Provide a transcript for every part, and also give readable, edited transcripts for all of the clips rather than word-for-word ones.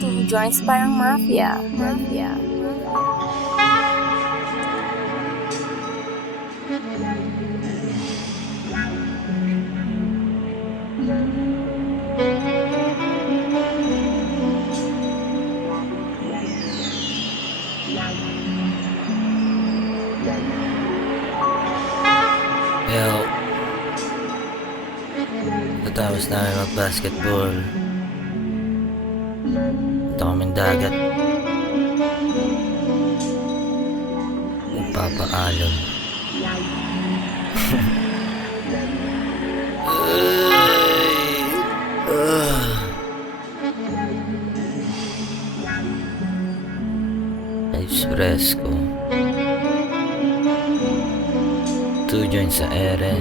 Two joints parang mafia. Yo, natapos namin mag-basketball. Ito kaming dagat. Nagpapaalon. Express ko. 2 joints sa ere.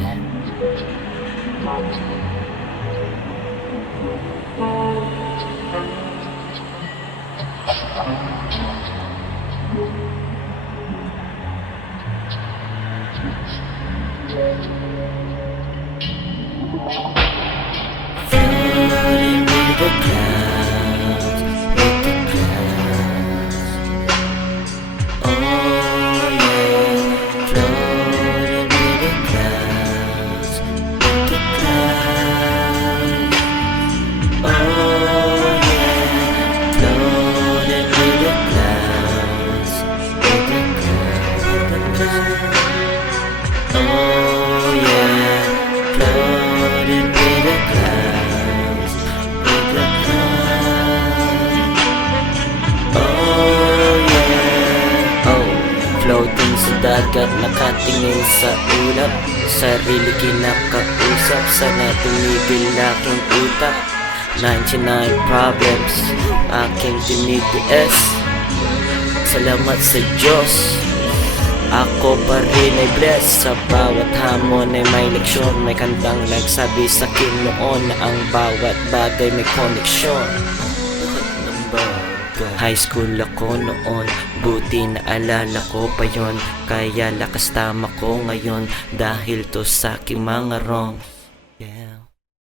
Floating with the clouds, with the clouds. Oh yeah, floating with the clouds, with the clouds. Oh yeah, floating with the clouds, with the clouds. Oh yeah, floating with the clouds, with the clouds. Oh yeah, oh, floating sa dagat, nakatingin sa ulap. Sarili kinakausap, sana tumigil aking utak. 99 problems, aking tinitiis. Salamat sa Diyos, ako pa rin ay blessed. Sa bawat hamon ay may leksyon. May kantang nagsabi sa akin noon na ang bawat bagay may koneksyon. High school ako noon, buti naalala ko pa yon. Kaya lakas tama ko ngayon, dahil to sa aking mga wrong.